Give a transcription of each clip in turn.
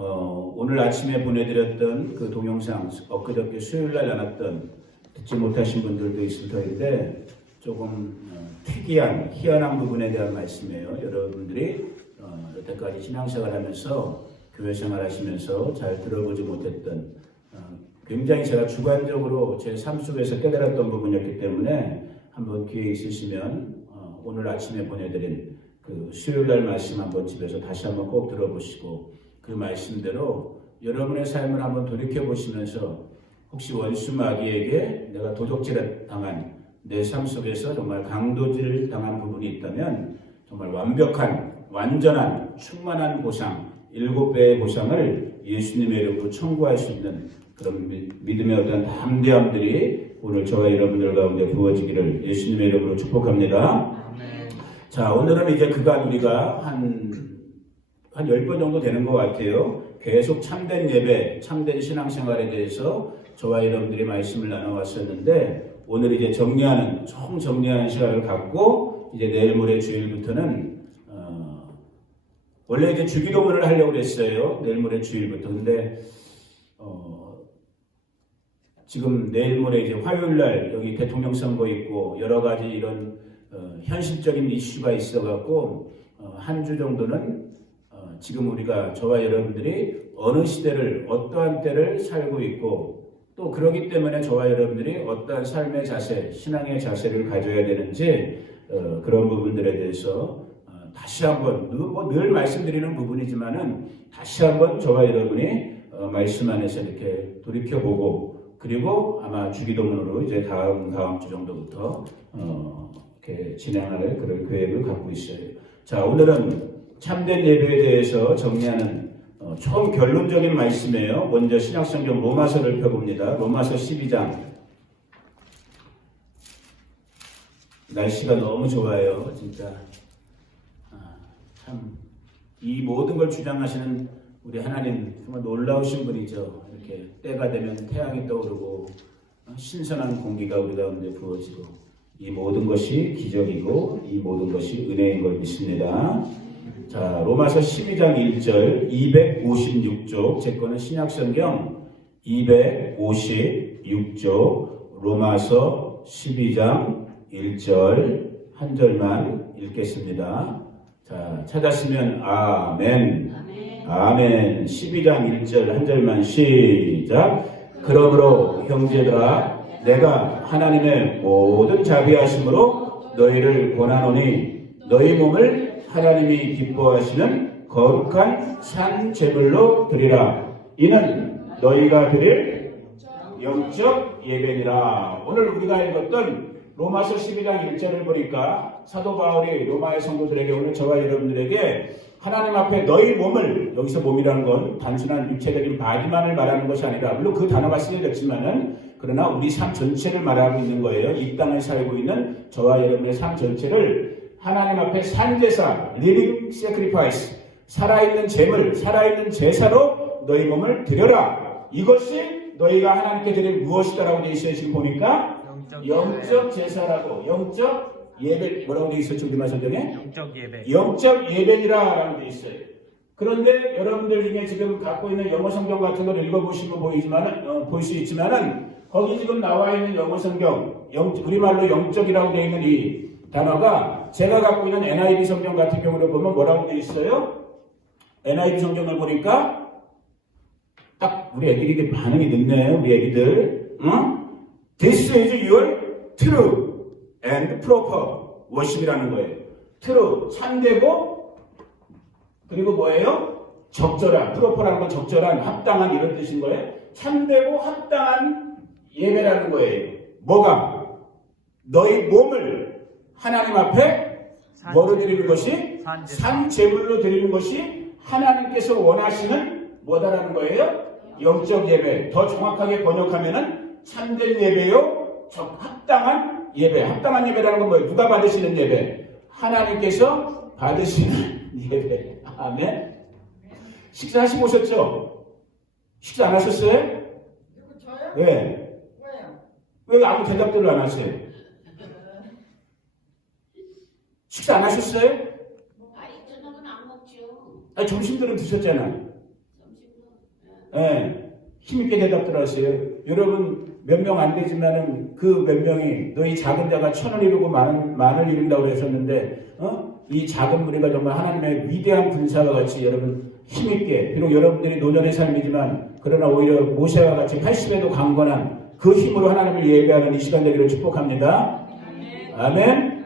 오늘 아침에 보내드렸던 그 동영상, 엊그저께 수요일날 나눴던 듣지 못하신 분들도 있을 터인데 조금 특이한, 희한한 부분에 대한 말씀이에요. 여러분들이 여태까지 신앙생활하면서 교회생활 하시면서 잘 들어보지 못했던 굉장히 제가 주관적으로 제 삶 속에서 깨달았던 부분이었기 때문에 한번 기회 있으시면 오늘 아침에 보내드린 그 수요일날 말씀 한번 집에서 다시 한번 꼭 들어보시고 그 말씀대로 여러분의 삶을 한번 돌이켜보시면서 혹시 원수 마귀에게 내가 도적질을 당한 내 삶 속에서 정말 강도질 당한 부분이 있다면 정말 완벽한, 완전한, 충만한 보상, 7배의 보상을 예수님의 이름으로 청구할 수 있는 그런 믿음의 어떤 담대함들이 오늘 저와 여러분들 가운데 부어지기를 예수님의 이름으로 축복합니다. 자, 오늘은 이제 그간 우리가 한 10번 정도 되는 것 같아요. 계속 참된 예배, 참된 신앙생활에 대해서 저와 여러분들이 말씀을 나눠왔었는데 오늘 이제 정리하는 시간을 갖고 이제 내일 모레 주일부터는 원래 이제 주기도문을 하려고 했어요. 내일 모레 주일부터. 근데 지금 내일 모레 이제 화요일 날 여기 대통령 선거 있고 여러 가지 이런 현실적인 이슈가 있어갖고 한 주 정도는 지금 우리가 저와 여러분들이 어느 시대를 어떠한 때를 살고 있고 또 그러기 때문에 저와 여러분들이 어떠한 삶의 자세, 신앙의 자세를 가져야 되는지 그런 부분들에 대해서 다시 한번 늘 말씀드리는 부분이지만은 다시 한번 저와 여러분이 말씀 안에서 이렇게 돌이켜보고 그리고 아마 주기도문으로 이제 다음 주 정도부터 이렇게 진행할 그런 계획을 갖고 있어요. 자, 오늘은 참된 예배에 대해서 정리하는 총 결론적인 말씀이에요. 먼저 신약성경 로마서를 펴봅니다. 로마서 12장. 날씨가 너무 좋아요. 진짜 참 이 모든 걸 주장하시는 우리 하나님 정말 놀라우신 분이죠. 이렇게 때가 되면 태양이 떠오르고 신선한 공기가 우리 가운데 부어지고 이 모든 것이 기적이고 이 모든 것이 은혜인 걸 믿습니다. 자, 로마서 12장 1절 256쪽 제 거는 신약성경 256쪽 로마서 12장 1절 한 절만 읽겠습니다. 자, 찾았으면 아멘. 아멘. 12장 1절 한 절만 시작. 그러므로 형제들아 내가 하나님의 모든 자비하심으로 너희를 권하노니 너희 몸을 하나님이 기뻐하시는 거룩한 산 제물로 드리라. 이는 너희가 드릴 영적 예배니라. 오늘 우리가 읽었던 로마서 12장 1절을 보니까 사도 바울이 로마의 성도들에게 오늘 저와 여러분들에게 하나님 앞에 너희 몸을, 여기서 몸이라는 건 단순한 육체적인 바디만을 말하는 것이 아니라 물론 그 단어가 쓰여졌지만은 그러나 우리 삶 전체를 말하고 있는 거예요. 이 땅에 살고 있는 저와 여러분의 삶 전체를 하나님 앞에 산제사, living sacrifice, 살아있는 제물, 살아있는 제사로 너희 몸을 드려라. 이것이 너희가 하나님께 드릴 무엇이다라고 되어 있어요. 지금 보니까 영적 제사라고, 영적 예배, 뭐라고 되어 있었죠? 우리말 성경에? 영적 예배니라라고 되어 있어요. 그런데 여러분들 중에 지금 갖고 있는 영어 성경 같은 걸 읽어보시면 보일 수 있지만은 거기 지금 나와 있는 영어 성경, 우리말로 영적이라고 되어 있는 이 단어가 제가 갖고 있는 NIV 성경 같은 경우를 보면 뭐라고 되어 있어요? NIV 성경을 보니까 딱 우리 애들이 반응이 늦네. 우리 애기들. This is your true and proper worship이라는 거예요. true, 참되고 그리고 뭐예요? 적절한, proper라는 건 적절한, 합당한 이런 뜻인 거예요. 참되고 합당한 예배라는 거예요. 뭐가? 너희 몸을 하나님 앞에 뭐로 드리는 것이? 산제물로 드리는 것이 하나님께서 원하시는 뭐다라는 거예요? 영적 예배. 더 정확하게 번역하면은 참된 예배요, 합당한 예배. 합당한 예배라는 건 뭐예요? 누가 받으시는 예배? 하나님께서 받으시는 예배. 아멘. 식사하시고 오셨죠? 식사 안 하셨어요? 저요? 왜? 왜요? 왜 아무 대답들을 안 하세요? 식사 안 하셨어요? 아니 저녁은 안 먹죠. 아니 점심들은 드셨잖아요. 점심 예, 힘있게 대답들 하세요. 여러분 몇 명 안 되지만은 그 몇 명이 너희 작은 자가 천을 이루고 만을 이룬다고 그랬었는데 이 작은 무리가 정말 하나님의 위대한 군사와 같이 여러분 힘있게, 비록 여러분들이 노년의 삶이지만 그러나 오히려 모세와 같이 80에도 강건한 그 힘으로 하나님을 예배하는 이 시간 되기를 축복합니다. 아멘.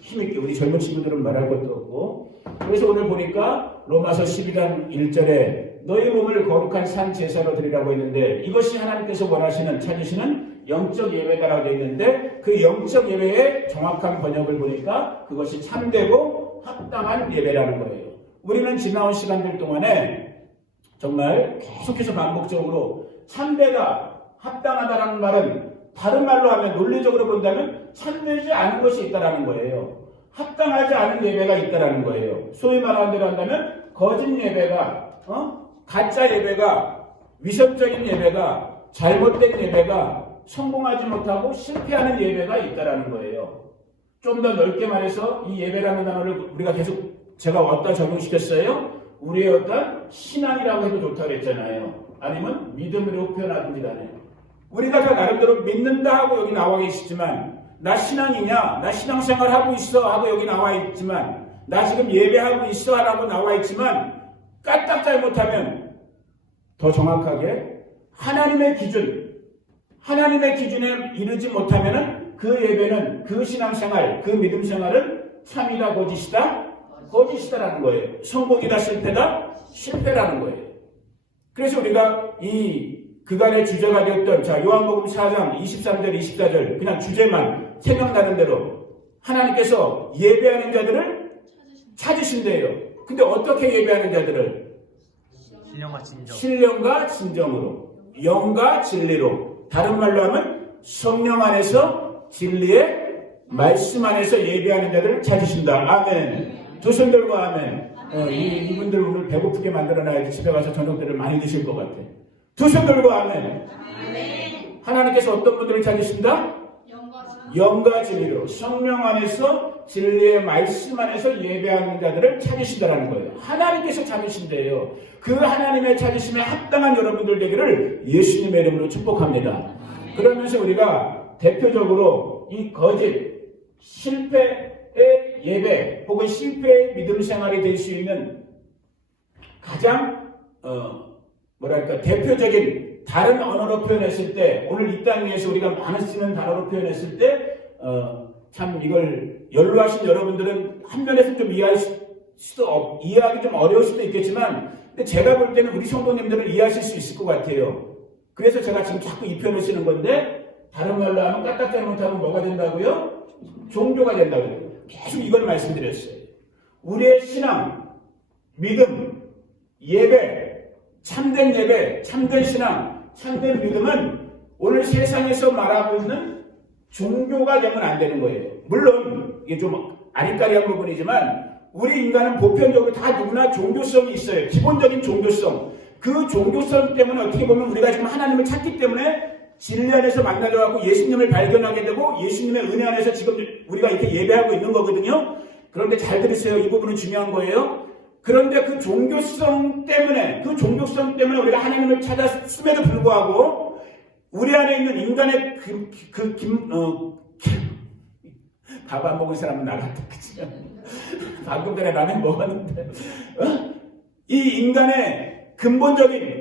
힘있게, 우리 젊은 친구들은 말할 것도 없고. 그래서 오늘 보니까 로마서 12장 1절에 너희 몸을 거룩한 산 제사로 드리라고 했는데, 이것이 하나님께서 원하시는, 찾으시는 영적 예배다라고 되어 있는데, 그 영적 예배의 정확한 번역을 보니까 그것이 참되고 합당한 예배라는 거예요. 우리는 지나온 시간들 동안에 정말 계속해서 반복적으로 참되다, 합당하다라는 말은 다른 말로 하면, 논리적으로 본다면 참되지 않은 것이 있다라는 거예요. 합당하지 않은 예배가 있다라는 거예요. 소위 말하는 대로 한다면 거짓 예배가, 가짜 예배가, 위선적인 예배가, 잘못된 예배가, 성공하지 못하고 실패하는 예배가 있다라는 거예요. 좀 더 넓게 말해서 이 예배라는 단어를 우리가 계속 제가 어디다 적용시켰어요? 우리의 어떤 신앙이라고 해도 좋다고 했잖아요. 아니면 믿음으로 표현하든지 간에. 우리가 다 나름대로 믿는다 하고 여기 나와 계시지만, 나 신앙이냐, 나 신앙생활 하고 있어 하고 여기 나와 있지만, 나 지금 예배하고 있어 하고 나와 있지만, 까딱 잘못하면 더 정확하게 하나님의 기준에 이르지 못하면 그 예배는, 그 신앙생활, 그 믿음생활은 참이다 거짓이다라는 거예요. 성공이다 실패다 실패라는 거예요. 그래서 우리가 이 그간의 주제가 되었던, 자, 요한복음 4장 23절 24절 그냥 주제만 생각나는 대로 하나님께서 예배하는 자들을 찾으신대요. 근데 어떻게 예배하는 자들을? 신령과 진정으로, 영과 진리로, 다른 말로 하면 성령 안에서, 진리의 말씀 안에서 예배하는 자들을 찾으신다. 아멘. 두 손 들고 아멘. 이분들 오늘 배고프게 만들어놔야지 집에 가서 저녁들을 많이 드실 것 같아. 두 손 들고 아멘. 하나님께서 어떤 분들을 찾으신다? 영과 진리로, 성령 안에서, 진리의 말씀 안에서 예배하는 자들을 찾으신다라는 거예요. 하나님께서 찾으신대요. 그 하나님의 찾으심에 합당한 여러분들 되기를 예수님의 이름으로 축복합니다. 그러면서 우리가 대표적으로 이 거짓, 실패의 예배 혹은 실패의 믿음 생활이 될 수 있는 가장 대표적인, 다른 언어로 표현했을 때, 오늘 이 땅 위에서 우리가 많이 쓰는 단어로 표현했을 때 참 이걸 연로하신 여러분들은 한 면에서 좀 이해하기 좀 어려울 수도 있겠지만, 근데 제가 볼 때는 우리 성도님들은 이해하실 수 있을 것 같아요. 그래서 제가 지금 자꾸 이 표현을 쓰는 건데, 다른 말로 하면 까딱 잘못하면 뭐가 된다고요? 종교가 된다고요. 계속 이걸 말씀드렸어요. 우리의 신앙, 믿음, 예배, 참된 신앙, 참된 믿음은 오늘 세상에서 말하고 있는 종교가 되면 안 되는 거예요. 물론 이게 좀 아리까리한 부분이지만 우리 인간은 보편적으로 다 누구나 종교성이 있어요. 기본적인 종교성. 그 종교성 때문에 어떻게 보면 우리가 지금 하나님을 찾기 때문에 진리 안에서 만나져갖고 예수님을 발견하게 되고 예수님의 은혜 안에서 지금 우리가 이렇게 예배하고 있는 거거든요. 그런데 잘 들으세요. 이 부분은 중요한 거예요. 그런데 그 종교성 때문에 우리가 하나님을 찾았음에도 불구하고 우리 안에 있는 인간의 밥 안 먹은 사람은 나같아. 그치? 방금 전에 라면 먹었는데 이 인간의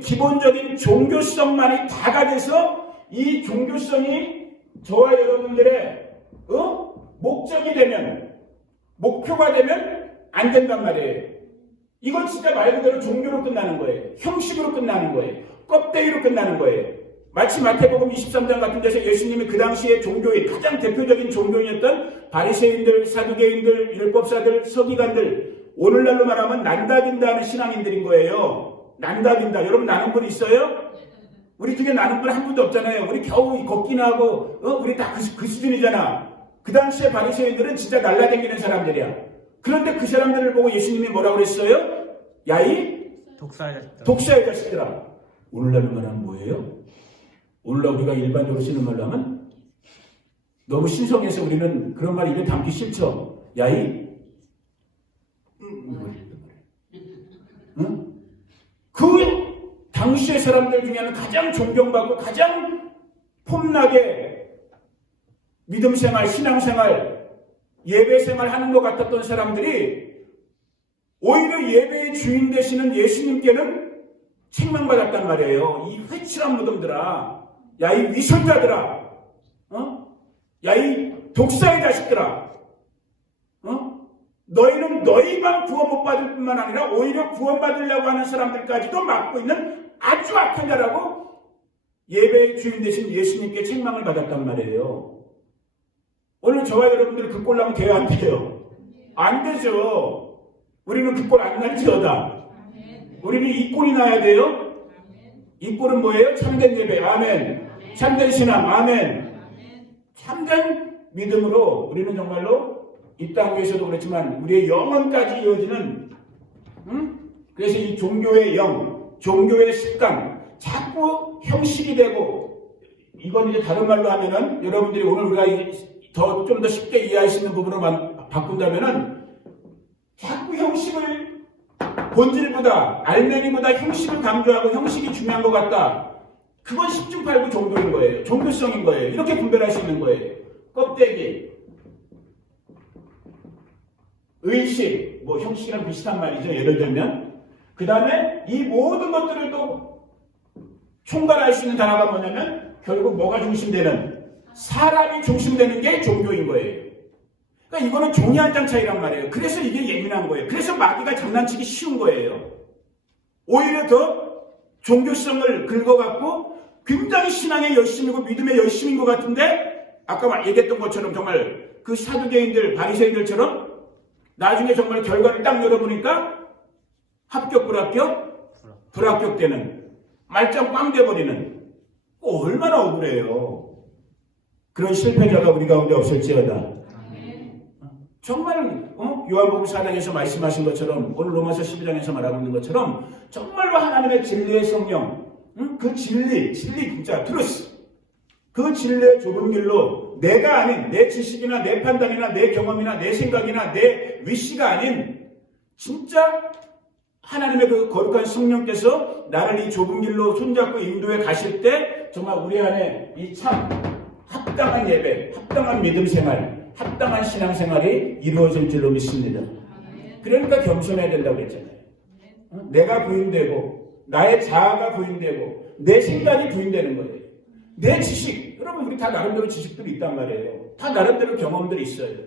기본적인 종교성만이 다가 돼서 이 종교성이 저와 여러분들의 목적이 되면, 목표가 되면 안 된단 말이에요. 이건 진짜 말 그대로 종교로 끝나는 거예요. 형식으로 끝나는 거예요. 껍데기로 끝나는 거예요. 마치 마태복음 23장 같은 데서 예수님이 그 당시에 종교인, 가장 대표적인 종교인이었던 바리새인들, 사두개인들, 율법사들, 서기관들, 오늘날로 말하면 난다긴다 하는 신앙인들인 거예요. 난다긴다. 여러분 나는 분 있어요? 우리 중에 나는 분 한 분도 없잖아요. 우리 겨우 걷기나 하고 우리 다 그 수준이잖아. 그 당시에 바리새인들은 진짜 날라다니는 사람들이야. 그런데 그 사람들을 보고 예수님이 뭐라고 그랬어요? 야이 독사의 자식들아. 오늘날로 말하면 뭐예요? 오늘날 우리가 일반적으로 쓰는 말로 하면 너무 신성해서 우리는 그런 말 입에 담기 싫죠. 야이 응? 그 당시의 사람들 중에는 가장 존경받고 가장 폼나게 믿음생활, 신앙생활, 예배생활 하는 것 같았던 사람들이 오히려 예배의 주인 되시는 예수님께는 책망받았단 말이에요. 이 회칠한 무덤들아, 야 이 위선자들아, 야 이 독사의 자식들아, 너희는 너희만 구원 못 받을 뿐만 아니라 오히려 구원받으려고 하는 사람들까지도 맡고 있는 아주 악한 자라고 예배의 주인 되신 예수님께 책망을 받았단 말이에요. 오늘 저와 여러분들 그 꼴 나면 돼요, 안 돼요? 안 되죠. 우리는 그 꼴 안 날지어다. 우리는 이 꼴이 나야 돼요. 이 꼴은 뭐예요? 참된 예배, 아멘. 참된 신앙, 아멘. 참된 믿음으로 우리는 정말로 이 땅 위에서도 그렇지만 우리의 영혼까지 이어지는, 그래서 이 종교의 영, 종교의 습관, 자꾸 형식이 되고, 이건 이제 다른 말로 하면은 여러분들이 오늘 우리가 좀 더 쉽게 이해할 수 있는 부분으로 바꾼다면은 자꾸 형식을 본질보다 알맹이보다 형식을 강조하고 형식이 중요한 것 같다. 그건 10중 8구 종교인 거예요. 종교성인 거예요. 이렇게 분별할 수 있는 거예요. 껍데기, 의식, 뭐 형식이랑 비슷한 말이죠. 예를 들면 그 다음에 이 모든 것들을 또 총괄할 수 있는 단어가 뭐냐면 결국 뭐가 중심되는, 사람이 중심되는 게 종교인 거예요. 그러니까 이거는 종이 한 장 차이란 말이에요. 그래서 이게 예민한 거예요. 그래서 마귀가 장난치기 쉬운 거예요. 오히려 더 종교성을 긁어갖고 굉장히 신앙에 열심이고 믿음에 열심인 것 같은데 아까 얘기했던 것처럼 정말 그 사두개인들, 바리새인들처럼 나중에 정말 결과를 딱 열어보니까 합격, 불합격 되는, 말짱 꽝 돼버리는, 얼마나 억울해요. 그런 실패자가 우리 가운데 없을지어다. 정말 요한복음 4장에서 말씀하신 것처럼, 오늘 로마서 12장에서 말하고 있는 것처럼 정말로 하나님의 진리의 성령, 그 진리 진짜 트루스, 그 진리의 좁은 길로 내가 아닌 내 지식이나 내 판단이나 내 경험이나 내 생각이나 내 위시가 아닌 진짜 하나님의 그 거룩한 성령께서 나를 이 좁은 길로 손잡고 인도해 가실 때 정말 우리 안에 이 참 합당한 예배, 합당한 믿음 생활, 합당한 신앙생활이 이루어질 줄로 믿습니다. 그러니까 겸손해야 된다고 했잖아요. 내가 부인되고 나의 자아가 부인되고 내 생각이 부인되는 거예요. 내 지식, 여러분 우리 다 나름대로 지식들이 있단 말이에요. 다 나름대로 경험들이 있어요.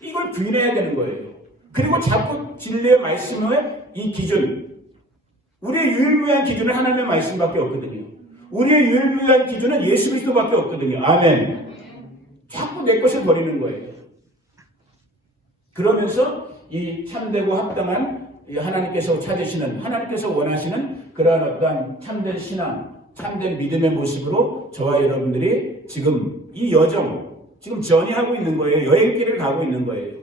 이걸 부인해야 되는 거예요. 그리고 자꾸 진리의 말씀의 이 기준, 우리의 유일무이한 기준은 하나님의 말씀밖에 없거든요. 우리의 유일무이한 기준은 예수 그리스도밖에 없거든요. 아멘. 자꾸 내 것을 버리는 거예요. 그러면서 이 참되고 합당한 하나님께서 찾으시는, 하나님께서 원하시는 그러한 어떠한 참된 신앙, 참된 믿음의 모습으로 저와 여러분들이 지금 이 여정, 지금 전이하고 있는 거예요. 여행길을 가고 있는 거예요.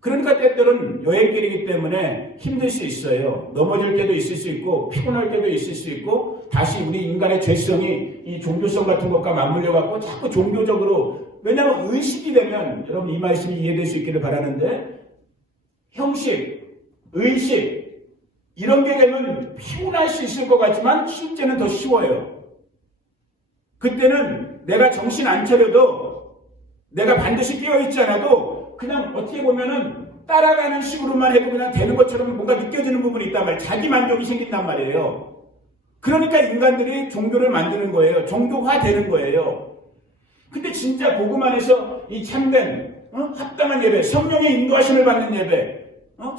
그러니까 때때로는 여행길이기 때문에 힘들 수 있어요. 넘어질 때도 있을 수 있고 피곤할 때도 있을 수 있고 다시 우리 인간의 죄성이 이 종교성 같은 것과 맞물려 갖고 자꾸 종교적으로, 왜냐하면 의식이 되면, 여러분 이 말씀이 이해될 수 있기를 바라는데, 형식, 의식 이런 게 되면 피곤할 수 있을 것 같지만 실제는 더 쉬워요. 그때는 내가 정신 안 차려도, 내가 반드시 깨어있지 않아도 그냥 어떻게 보면은 따라가는 식으로만 해도 그냥 되는 것처럼 뭔가 느껴지는 부분이 있단 말이에요. 자기 만족이 생긴단 말이에요. 그러니까 인간들이 종교를 만드는 거예요. 종교화 되는 거예요. 근데 진짜 복음 안에서 이 참된 합당한 예배, 성령의 인도하심을 받는 예배,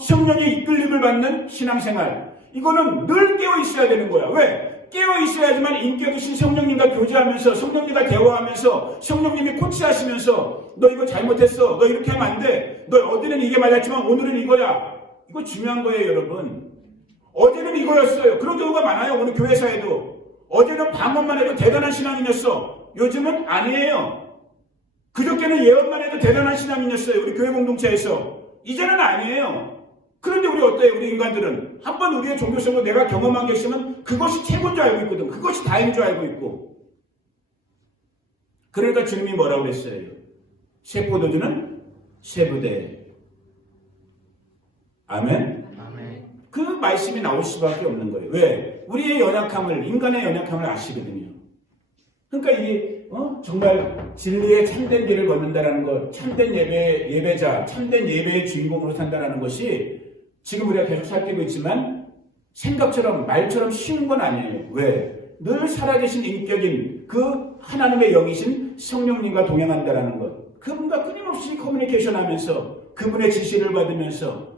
성령의 이끌림을 받는 신앙생활, 이거는 늘 깨어 있어야 되는 거야. 왜? 깨어 있어야지만 인격이신 성령님과 교제하면서, 성령님과 대화하면서, 성령님이 코치하시면서 너 이거 잘못했어, 너 이렇게 하면 안 돼, 너 어제는 이게 맞았지만 오늘은 이거야. 이거 중요한 거예요, 여러분. 어제는 이거였어요. 그런 경우가 많아요. 오늘 교회사에도 어제는 방언만 해도 대단한 신앙인이었어. 요즘은 아니에요. 그저께는 예언만 해도 대단한 신앙인이었어요. 우리 교회 공동체에서. 이제는 아니에요. 그런데 우리 어때요? 우리 인간들은 한번 우리의 종교성으로 내가 경험한 게 있으면 그것이 최고인 줄 알고 있거든. 그것이 다인 줄 알고 있고. 그러니까 주님이 뭐라고 그랬어요? 새 포도주는 새 부대. 아멘? 아멘. 그 말씀이 나올 수밖에 없는 거예요. 왜? 우리의 연약함을, 인간의 연약함을 아시거든요. 그러니까 이게 정말 진리의 참된 길을 걷는다라는 것, 참된 예배자, 참된 예배의 주인공으로 산다라는 것이 지금 우리가 계속 살피고 있지만 생각처럼 말처럼 쉬운 건 아니에요. 왜? 늘 살아계신 인격인 그 하나님의 영이신 성령님과 동행한다라는 것, 그분과 끊임없이 커뮤니케이션하면서 그분의 지시를 받으면서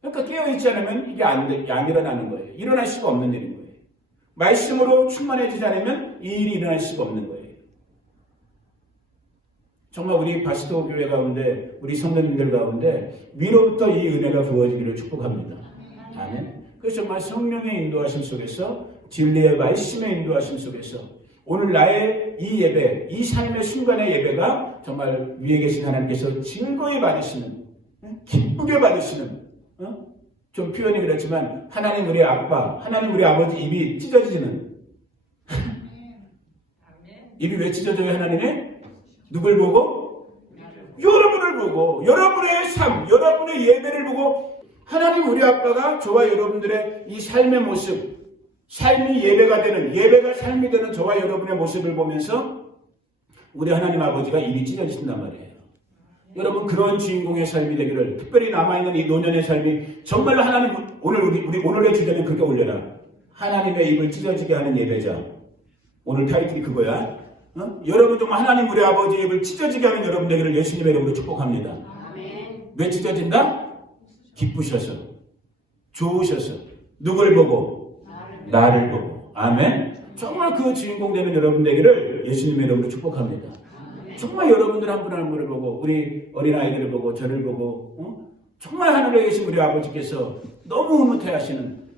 그러니까 깨어있지 않으면 이게 안 일어나는 거예요. 일어날 수가 없는 일인 거예요. 말씀으로 충만해지지 않으면 이 일이 일어날 수가 없는 거예요. 정말 우리 바스토 교회 가운데, 우리 성도님들 가운데 위로부터 이 은혜가 부어지기를 축복합니다. 아멘. 그래서 정말 성령의 인도하심 속에서, 진리의 말씀의 인도하심 속에서 오늘 나의 이 예배, 이 삶의 순간의 예배가 정말 위에 계신 하나님께서 즐거이 받으시는, 기쁘게 받으시는, 좀 표현이 그렇지만 하나님 우리 아빠, 하나님 우리 아버지 입이 찢어지는 입이 왜 찢어져요? 하나님의 누굴 보고? 여러분을 보고, 여러분의 삶, 여러분의 예배를 보고 하나님 우리 아빠가 저와 여러분들의 이 삶의 모습, 삶이 예배가 되는, 예배가 삶이 되는 저와 여러분의 모습을 보면서 우리 하나님 아버지가 입이 찢어지신단 말이에요. 여러분, 그런 주인공의 삶이 되기를, 특별히 남아있는 이 노년의 삶이 정말로 하나님, 우리 오늘의 주제는 그렇게 올려라. 하나님의 입을 찢어지게 하는 예배자. 오늘 타이틀이 그거야. 여러분 정말 하나님 우리 아버지의 입을 찢어지게 하는 여러분 되기를 예수님의 이름으로 축복합니다. 아멘. 왜 찢어진다? 기쁘셔서, 좋으셔서. 누굴 보고? 나를 보고. 아멘. 정말 그 주인공 되는 여러분 되기를 예수님의 이름으로 축복합니다. 정말 여러분들 한 분 한 분을 보고, 우리 어린아이들을 보고, 저를 보고, 정말 하늘에 계신 우리 아버지께서 너무 흐뭇해 하시는,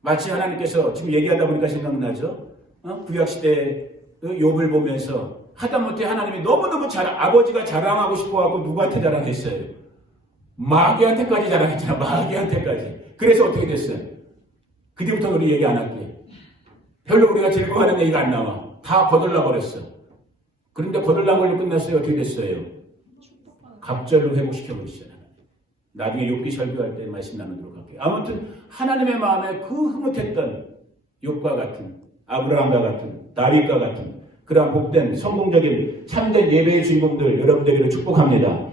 마치 하나님께서, 지금 얘기하다 보니까 생각나죠? 구약시대 욥을 보면서 하다못해 하나님이 너무너무 아버지가 자랑하고 싶어하고 누구한테 자랑했어요? 마귀한테까지 자랑했잖아. 마귀한테까지. 그래서 어떻게 됐어요? 그때부터 우리 얘기 안 할게. 별로 우리가 즐거워하는 얘기가 안 나와. 다 거들나 버렸어. 그런데 거들난 걸로 끝났어요. 어떻게 됐어요? 갑절로 회복시켜 버리시잖아요. 나중에 욥기 설교할 때 말씀 나누도록 할게요. 아무튼 하나님의 마음에 그 흐뭇했던 욥과 같은, 아브라함과 같은, 다윗과 같은 그러한 복된 성공적인 참된 예배의 주인공들 여러분들에게 축복합니다.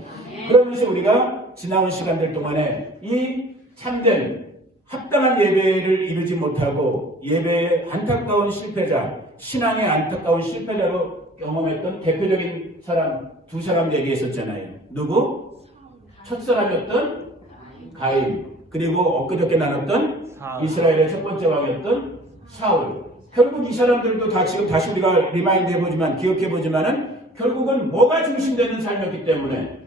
그러면서 우리가 지나온 시간들 동안에 이 참된 합당한 예배를 이루지 못하고 예배의 안타까운 실패자, 신앙의 안타까운 실패자로 경험했던 대표적인 사람, 두 사람 얘기했었잖아요. 누구? 첫사람이었던 가인, 그리고 엊그저께 나눴던 이스라엘의 첫 번째 왕이었던 사울. 결국 이 사람들도 다 지금 다시 우리가 리마인드 해보지만, 기억해보지만은 결국은 뭐가 중심되는 삶이었기 때문에,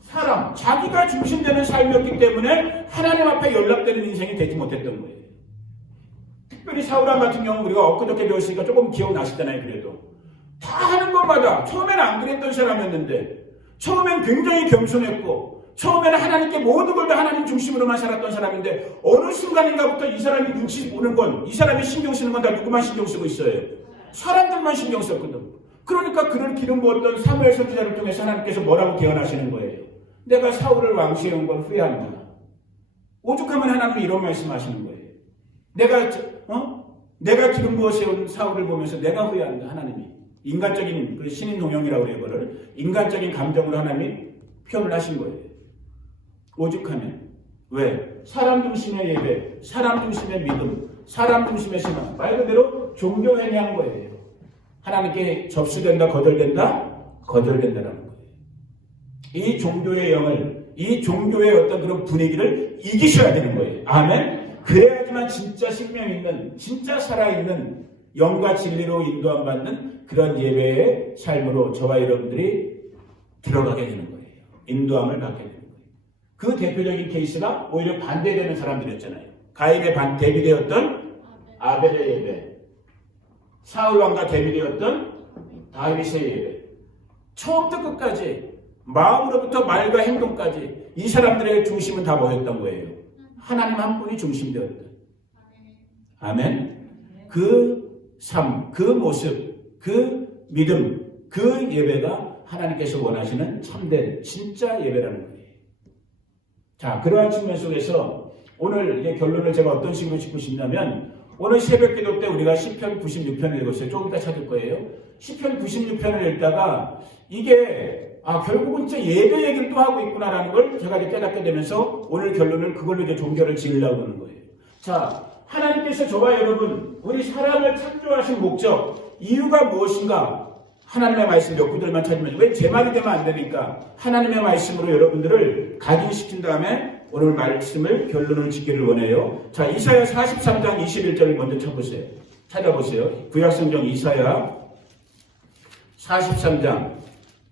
사람, 자기가 중심되는 삶이었기 때문에 하나님 앞에 연락되는 인생이 되지 못했던 거예요. 특별히 사울왕 같은 경우 우리가 엊그저께 배웠으니까 조금 기억나시잖아요. 그래도 다 하는 것마다 처음에는 안 그랬던 사람이었는데, 처음엔 굉장히 겸손했고, 처음에는 하나님께 모든 걸 다 하나님 중심으로만 살았던 사람인데, 어느 순간인가부터 이 사람이 눈치 보는 건, 이 사람이 신경 쓰는 건 다 누구만 신경 쓰고 있어요? 사람들만 신경 썼거든. 그러니까 그를 기름 부었던 사무엘 선지자를 통해서 하나님께서 뭐라고 대언하시는 거예요? 내가 사울을 왕시해 온 걸 후회한다. 오죽하면 하나님이 이런 말씀하시는 거예요. 내가 기름 부어 세운 사울을 보면서 내가 후회한다. 하나님이 인간적인 그 신인 동형이라고 해요. 그거를 인간적인 감정으로 하나님이 표현을 하신 거예요. 오죽하면. 왜? 사람 중심의 예배, 사람 중심의 믿음, 사람 중심의 신앙, 말 그대로 종교 행위한 거예요. 하나님께 접수된다, 거절된다, 거절된다라는 거예요. 이 종교의 영을, 이 종교의 어떤 그런 분위기를 이기셔야 되는 거예요. 아멘. 그래야지만 진짜 생명 있는, 진짜 살아있는 영과 진리로 인도함 받는 그런 예배의 삶으로 저와 여러분들이 들어가게 되는 거예요. 인도함을 받게 되는 거예요. 그 대표적인 케이스가 오히려 반대되는 사람들이었잖아요. 가인의 대비되었던 아벨의 예배, 사울 왕과 대비되었던 다윗의 예배. 처음부터 끝까지 마음으로부터 말과 행동까지 이 사람들의 중심은 다 뭐였던 거예요? 하나님 한 분이 중심되었던. 아멘. 그 삶, 그 모습, 그 믿음, 그 예배가 하나님께서 원하시는 참된 진짜 예배라는 거예요. 자, 그러한 측면 속에서 오늘 이제 결론을 제가 어떤 식으로 짓고 싶냐면 오늘 새벽 기도 때 우리가 시편 96편을 읽었어요. 조금 이따 찾을 거예요. 시편 96편을 읽다가 이게 결국은 진짜 예배 얘기를 또 하고 있구나라는 걸 제가 이제 깨닫게 되면서 오늘 결론을 그걸로 이제 종결을 지으려고 하는 거예요. 자, 하나님께서 저와 여러분, 우리 사람을 창조하신 목적, 이유가 무엇인가? 하나님의 말씀 몇 구절만 찾으면 왜 제 말이 되면 안 되니까 하나님의 말씀으로 여러분들을 각인시킨 다음에 오늘 말씀을 결론을 짓기를 원해요. 자, 이사야 43장 21절을 먼저 쳐보세요. 찾아보세요. 구약성경 이사야 43장.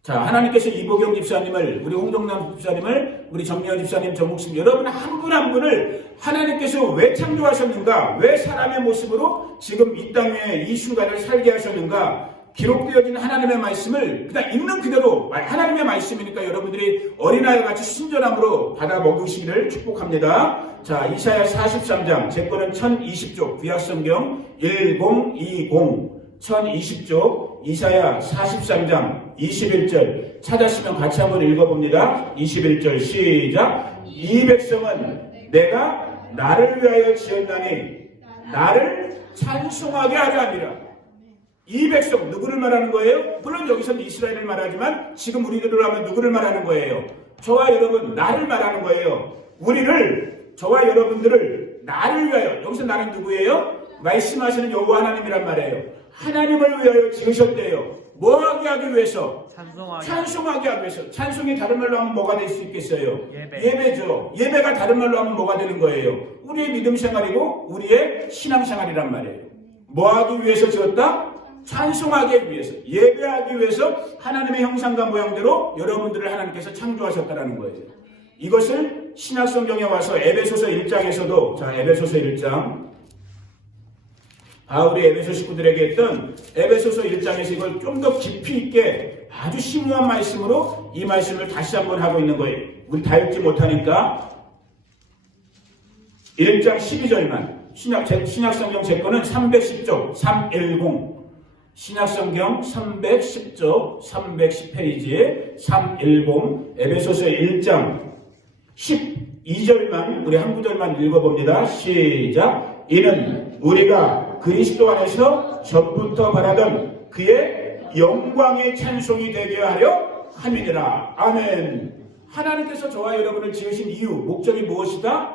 자, 하나님께서 이보경 집사님을, 우리 홍정남 집사님을, 우리 정미연 집사님, 정목심, 여러분 한 분 한 분을 하나님께서 왜 창조하셨는가? 왜 사람의 모습으로 지금 이 땅에 이 순간을 살게 하셨는가? 기록되어진 하나님의 말씀을 그냥 있는 그대로 하나님의 말씀이니까 여러분들이 어린아이 같이 순전함으로 받아 먹으시기를 축복합니다. 자, 이사야 43장, 제 거는 1020쪽, 구약성경 1020, 1020쪽, 이사야 43장 21절 찾았으면 같이 한번 읽어봅니다. 21절 시작. 이 백성은 내가 나를 위하여 지었나니 나를 찬송하게 하려 함이라. 이 백성 누구를 말하는 거예요? 물론 여기서는 이스라엘을 말하지만 지금 우리들로 하면 누구를 말하는 거예요? 저와 여러분, 나를 말하는 거예요. 우리를, 저와 여러분들을 나를 위하여, 여기서 나는 누구예요? 말씀하시는 여호와 하나님이란 말이에요. 하나님을 위하여 지으셨대요. 뭐하게 하기 위해서? 찬송하게 하기 위해서. 찬송이 다른 말로 하면 뭐가 될 수 있겠어요? 예배죠. 예배가 다른 말로 하면 뭐가 되는 거예요? 우리의 믿음 생활이고 우리의 신앙 생활이란 말이에요. 뭐하기 위해서 지었다? 찬송하기 위해서, 예배하기 위해서 하나님의 형상과 모양대로 여러분들을 하나님께서 창조하셨다는 거예요. 이것을 신약성경에 와서 에베소서 1장에서도, 자, 에베소서 1장, 우리 에베소 식구들에게 했던 에베소서 1장에서 이걸 좀 더 깊이 있게 아주 심오한 말씀으로 이 말씀을 다시 한번 하고 있는 거예요. 우리 다 읽지 못하니까 1장 12절만, 신약성경 제 거는 310쪽, 310, 신약성경 310쪽, 310페이지에 310, 에베소서 1장 12절만, 우리 한 구절만 읽어봅니다. 시작. 이는 우리가 그리스도 안에서 전부터 바라던 그의 영광의 찬송이 되게 하려 함이니라. 아멘. 하나님께서 저와 여러분을 지으신 이유, 목적이 무엇이다?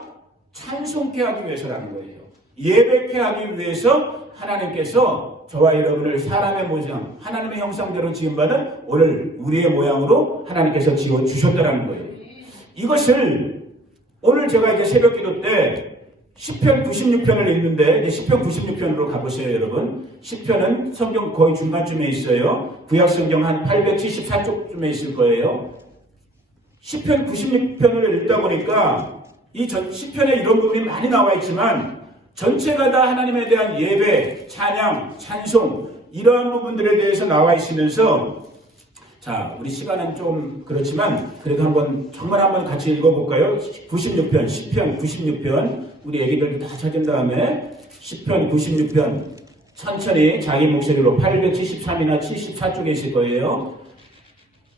찬송케 하기 위해서라는 거예요. 예배케 하기 위해서 하나님께서 저와 여러분을 사람의 모양, 하나님의 형상대로 지음받은 오늘 우리의 모양으로 하나님께서 지어주셨다는 거예요. 이것을 오늘 제가 이제 새벽 기도 때 시편 96편을 읽는데 이제 시편 96편으로 가보세요, 여러분. 시편은 성경 거의 중간쯤에 있어요. 구약성경 한 874쪽쯤에 있을 거예요. 시편 96편을 읽다 보니까 이 시편에 이런 부분이 많이 나와 있지만 전체가 다 하나님에 대한 예배, 찬양, 찬송 이러한 부분들에 대해서 나와 있으면서 자, 우리 시간은 좀 그렇지만 그래도 정말 한번 같이 읽어볼까요? 96편, 시편 96편 우리 애기들도 다 찾은 다음에 시편 96편 천천히 자기 목소리로 873이나 74쪽에 있을 거예요.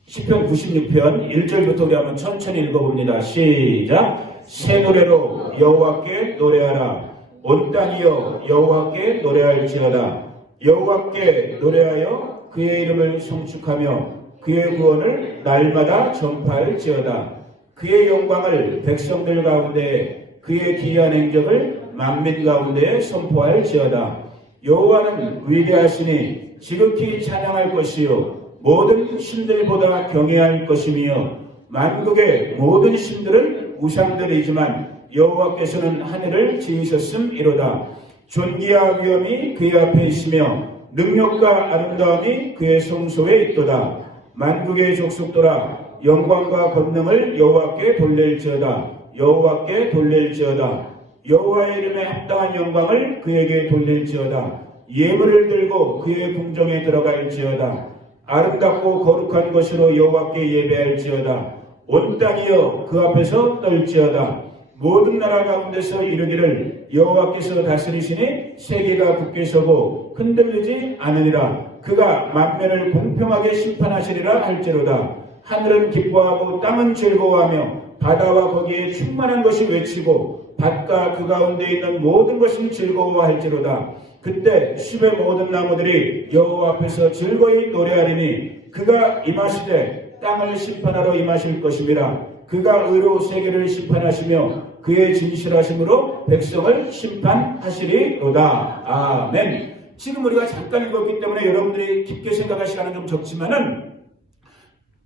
시편 96편 1절부터 우리 한번 천천히 읽어봅니다. 시작. 새 노래로 여호와께 노래하라. 온 땅이여 여호와께 노래할지어다. 여호와께 노래하여 그의 이름을 송축하며 그의 구원을 날마다 전파할지어다. 그의 영광을 백성들 가운데 그의 기이한 행적을 만민 가운데 선포할지어다. 여호와는 위대하시니 지극히 찬양할 것이요 모든 신들보다 경외할 것이며 만국의 모든 신들은 우상들이지만 여호와께서는 하늘을 지으셨음이로다. 존귀와 위엄이 그의 앞에 있으며 능력과 아름다움이 그의 성소에 있도다. 만국의 족속들아 영광과 권능을 여호와께 돌릴지어다. 여호와께 돌릴지어다. 여호와의 이름에 합당한 영광을 그에게 돌릴지어다. 예물을 들고 그의 궁정에 들어갈지어다. 아름답고 거룩한 것으로 여호와께 예배할지어다. 온 땅이여 그 앞에서 떨지어다. 모든 나라 가운데서 이르기를 여호와께서 다스리시니 세계가 굳게 서고 흔들리지 않으리라. 그가 만면을 공평하게 심판하시리라 할지로다. 하늘은 기뻐하고 땅은 즐거워하며 바다와 거기에 충만한 것이 외치고 밭과 그 가운데 있는 모든 것이 즐거워할지로다. 그때 숲의 모든 나무들이 여호와 앞에서 즐거이 노래하리니 그가 임하시되 땅을 심판하러 임하실 것임이라. 그가 의로 세계를 심판하시며 그의 진실하심으로 백성을 심판하시리로다. 아멘. 지금 우리가 잠깐 읽었기 때문에 여러분들이 깊게 생각할 시간은 좀 적지만은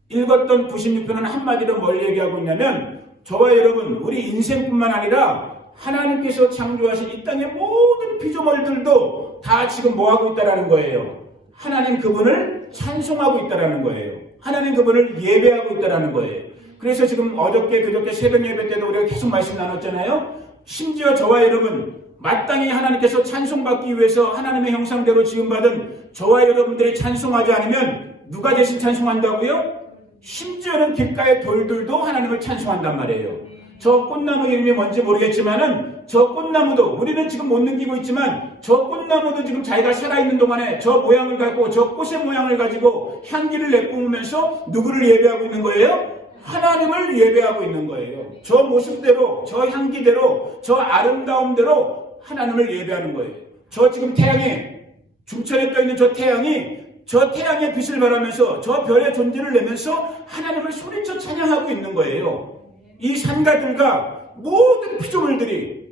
읽었던 96편은 한마디로 뭘 얘기하고 있냐면 저와 여러분 우리 인생뿐만 아니라 하나님께서 창조하신 이 땅의 모든 피조물들도 다 지금 뭐하고 있다라는 거예요. 하나님 그분을 찬송하고 있다라는 거예요. 하나님 그분을 예배하고 있다라는 거예요. 그래서 지금 어저께 그저께 새벽 예배 때도 우리가 계속 말씀 나눴잖아요. 심지어 저와 여러분 마땅히 하나님께서 찬송받기 위해서 하나님의 형상대로 지음받은 저와 여러분들이 찬송하지 않으면 누가 대신 찬송한다고요? 심지어는 길가의 돌들도 하나님을 찬송한단 말이에요. 저 꽃나무 이름이 뭔지 모르겠지만은 저 꽃나무도 우리는 지금 못 느끼고 있지만 저 꽃나무도 지금 자기가 살아있는 동안에 저 모양을 갖고 저 꽃의 모양을 가지고 향기를 내뿜으면서 누구를 예배하고 있는 거예요? 하나님을 예배하고 있는 거예요. 저 모습대로 저 향기대로 저 아름다움대로 하나님을 예배하는 거예요. 저 지금 태양이 중천에 떠있는 저 태양의 빛을 바라면서 저 별의 존재를 내면서 하나님을 소리쳐 찬양하고 있는 거예요. 이 산가들과 모든 피조물들이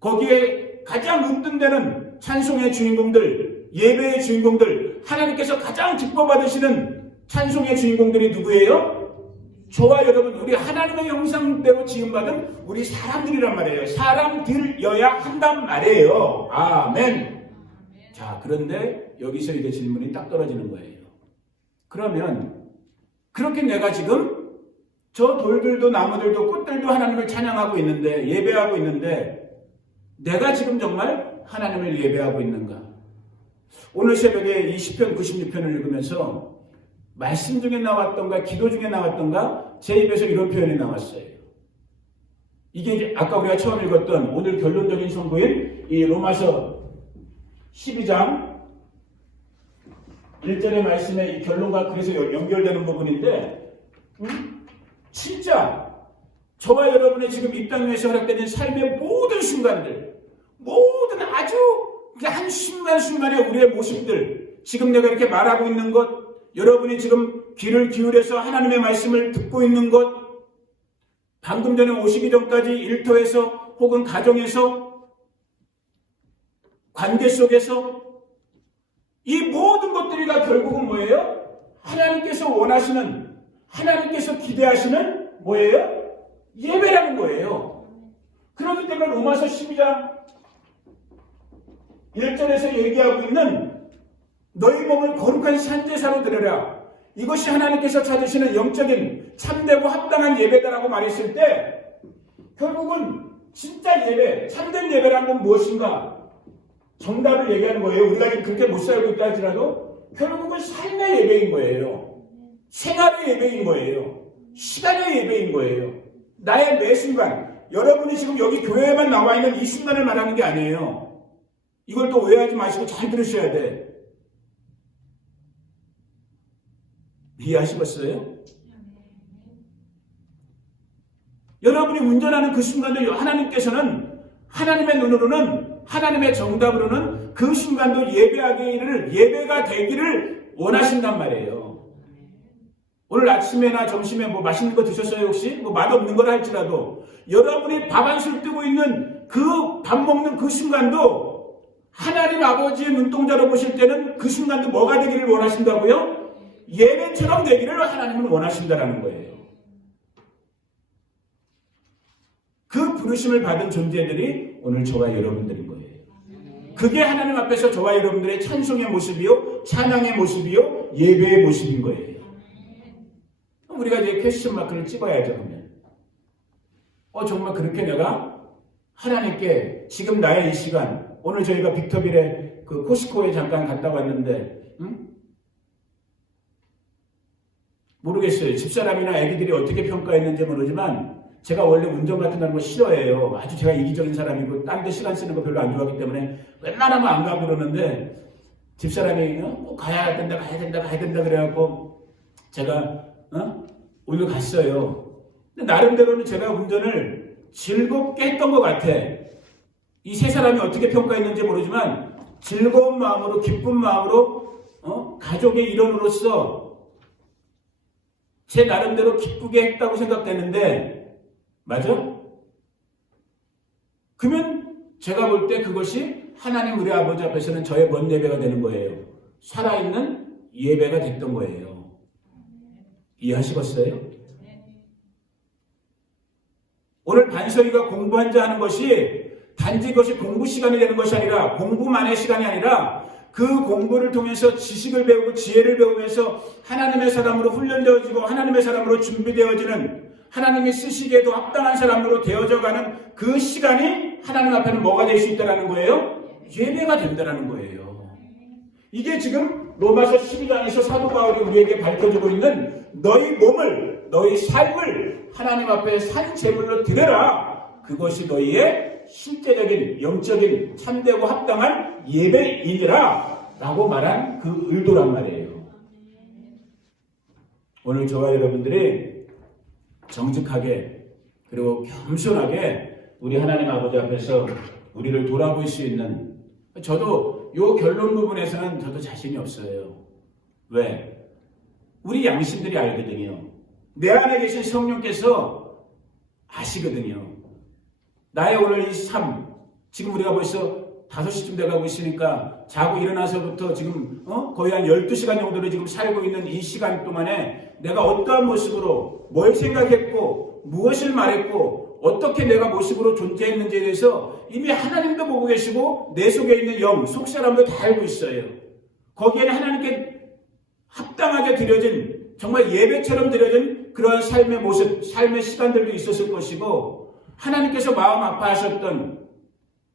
거기에 가장 으뜸되는 찬송의 주인공들, 예배의 주인공들, 하나님께서 가장 기뻐받으시는 찬송의 주인공들이 누구예요? 저와 여러분, 우리 하나님의 형상대로 지음받은 우리 사람들이란 말이에요. 사람들여야 한단 말이에요. 아멘. 자, 그런데 여기서 이제 질문이 딱 떨어지는 거예요. 그러면 그렇게 내가 지금 저 돌들도 나무들도 꽃들도 하나님을 찬양하고 있는데 예배하고 있는데 내가 지금 정말 하나님을 예배하고 있는가? 오늘 새벽에 이 시편 96편을 읽으면서 말씀 중에 나왔던가 기도 중에 나왔던가 제 입에서 이런 표현이 나왔어요. 이게 이제 아까 우리가 처음 읽었던 오늘 결론적인 선고인 이 로마서 12장 1절의 말씀의 이 결론과 그래서 연결되는 부분인데 진짜 저와 여러분의 지금 이 땅 위에서 허락되는 삶의 모든 순간들, 모든 아주 한순간순간의 우리의 모습들, 지금 내가 이렇게 말하고 있는 것, 여러분이 지금 귀를 기울여서 하나님의 말씀을 듣고 있는 것, 방금 전에 오시기 전까지 일터에서 혹은 가정에서 관계 속에서 이 모든 것들이 다 결국은 뭐예요? 하나님께서 원하시는, 하나님께서 기대하시는 뭐예요? 예배라는 거예요. 그렇기 때문에 로마서 12장 1절에서 얘기하고 있는 너희 몸을 거룩한 산제사로 드려라. 이것이 하나님께서 찾으시는 영적인 참되고 합당한 예배다라고 말했을 때 결국은 진짜 예배, 참된 예배라는 건 무엇인가? 정답을 얘기하는 거예요. 우리가 지금 그렇게 못 살고 있다 할지라도 결국은 삶의 예배인 거예요. 생활의 예배인 거예요. 시간의 예배인 거예요. 나의 매 순간, 여러분이 지금 여기 교회에만 나와 있는 이 순간을 말하는 게 아니에요. 이걸 또 오해하지 마시고 잘 들으셔야 돼. 이해하시겠어요? 여러분이 운전하는 그 순간도 하나님께서는 하나님의 눈으로는 하나님의 정답으로는 그 순간도 예배가 되기를 원하신단 말이에요. 오늘 아침에나 점심에 뭐 맛있는 거 드셨어요 혹시? 뭐 맛없는 걸 할지라도 여러분이 밥 한 술 뜨고 있는 그 밥 먹는 그 순간도 하나님 아버지의 눈동자로 보실 때는 그 순간도 뭐가 되기를 원하신다고요? 예배처럼 되기를 하나님은 원하신다라는 거예요. 그 부르심을 받은 존재들이 오늘 저와 여러분들인 거예요. 그게 하나님 앞에서 저와 여러분들의 찬송의 모습이요, 찬양의 모습이요, 예배의 모습인 거예요. 우리가 이제 퀘스천 마크를 찍어야죠. 그러면 정말 그렇게 내가 하나님께 지금 나의 이 시간, 오늘 저희가 빅터빌에 그 코스코에 잠깐 갔다 왔는데 모르겠어요. 집사람이나 애기들이 어떻게 평가했는지 모르지만 제가 원래 운전 같은 거 하는 거 싫어해요. 아주 제가 이기적인 사람이고 딴 데 시간 쓰는 거 별로 안 좋아하기 때문에 웬만하면 안 가고 그러는데 집사람이 꼭 가야 된다 그래갖고 제가 오늘 갔어요. 근데 나름대로는 제가 운전을 즐겁게 했던 것 같아. 이 세 사람이 어떻게 평가했는지 모르지만 즐거운 마음으로 기쁜 마음으로 가족의 일원으로서 제 나름대로 기쁘게 했다고 생각되는데 맞아? 그러면 제가 볼 때 그것이 하나님 우리 아버지 앞에서는 저의 먼 예배가 되는 거예요. 살아있는 예배가 됐던 거예요. 이해하시겠어요? 오늘 반석이가 공부한자 하는 것이 단지 그것이 공부 시간이 되는 것이 아니라 공부만의 시간이 아니라 그 공부를 통해서 지식을 배우고 지혜를 배우면서 하나님의 사람으로 훈련되어지고 하나님의 사람으로 준비되어지는 하나님이 쓰시기에도 합당한 사람으로 되어져가는 그 시간이 하나님 앞에는 뭐가 될 수 있다는 거예요? 예배가 된다는 거예요. 이게 지금 로마서 12장에서 사도 바울이 우리에게 밝혀주고 있는 너희 몸을 너희 삶을 하나님 앞에 산 제물로 드려라. 그것이 너희의 실제적인 영적인 참되고 합당한 예배이니라 라고 말한 그 의도란 말이에요. 오늘 저와 여러분들이 정직하게 그리고 겸손하게 우리 하나님 아버지 앞에서 우리를 돌아볼 수 있는, 저도 요 결론 부분에서는 저도 자신이 없어요. 왜? 우리 양심들이 알거든요. 내 안에 계신 성령께서 아시거든요. 나의 오늘 이 삶, 지금 우리가 벌써 5시쯤 돼가고 있으니까 자고 일어나서부터 지금 거의 한 12시간 정도를 지금 살고 있는 이 시간 동안에 내가 어떠한 모습으로 뭘 생각했고 무엇을 말했고 어떻게 내가 모습으로 존재했는지에 대해서 이미 하나님도 보고 계시고 내 속에 있는 영, 속사람도 다 알고 있어요. 거기에는 하나님께 합당하게 드려진 정말 예배처럼 드려진 그러한 삶의 모습, 삶의 시간들도 있었을 것이고 하나님께서 마음 아파하셨던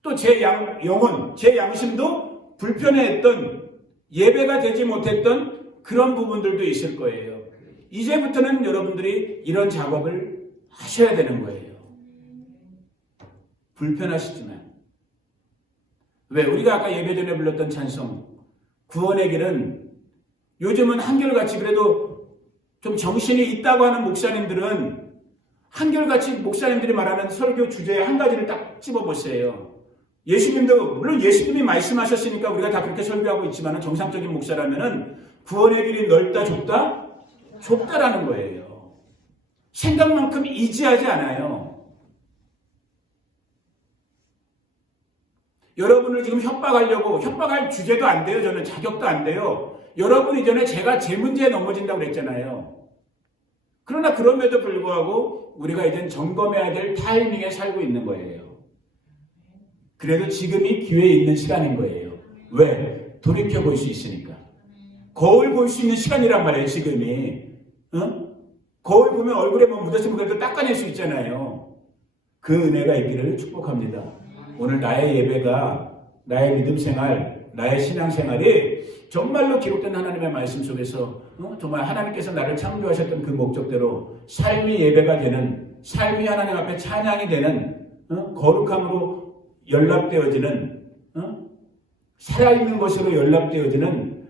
또 제 영혼, 제 양심도 불편해했던 예배가 되지 못했던 그런 부분들도 있을 거예요. 이제부터는 여러분들이 이런 작업을 하셔야 되는 거예요. 불편하시지만. 왜? 우리가 아까 예배 전에 불렀던 찬송 구원의 길은 요즘은 한결같이 그래도 좀 정신이 있다고 하는 목사님들은 한결같이 목사님들이 말하는 설교 주제에 한 가지를 딱 집어보세요. 예수님도 물론 예수님이 말씀하셨으니까 우리가 다 그렇게 설교하고 있지만 정상적인 목사라면은 구원의 길이 넓다 좁다? 좁다라는 거예요. 생각만큼 이지하지 않아요. 여러분을 지금 협박하려고, 협박할 주제도 안 돼요. 저는 자격도 안 돼요. 여러분 이전에 제가 제 문제에 넘어진다고 그랬잖아요. 그러나 그럼에도 불구하고 우리가 이젠 점검해야 될 타이밍에 살고 있는 거예요. 그래도 지금이 기회에 있는 시간인 거예요. 왜? 돌이켜볼 수 있으니까. 거울 볼 수 있는 시간이란 말이에요, 지금이. 거울 보면 얼굴에 뭐 묻었으면 그래도 닦아낼 수 있잖아요. 그 은혜가 있기를 축복합니다. 오늘 나의 예배가, 나의 믿음 생활, 나의 신앙 생활이 정말로 기록된 하나님의 말씀 속에서 정말 하나님께서 나를 창조하셨던 그 목적대로 삶이 예배가 되는, 삶이 하나님 앞에 찬양이 되는 거룩함으로 연락되어지는 살아있는 것으로 연락되어지는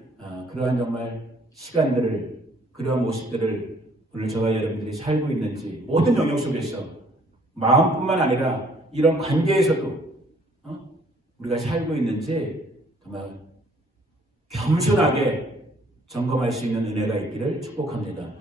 그러한 정말 시간들을, 그러한 모습들을 오늘 저와 여러분들이 살고 있는지 모든 영역 속에서 마음뿐만 아니라 이런 관계에서도 우리가 살고 있는지 정말 겸손하게 점검할 수 있는 은혜가 있기를 축복합니다.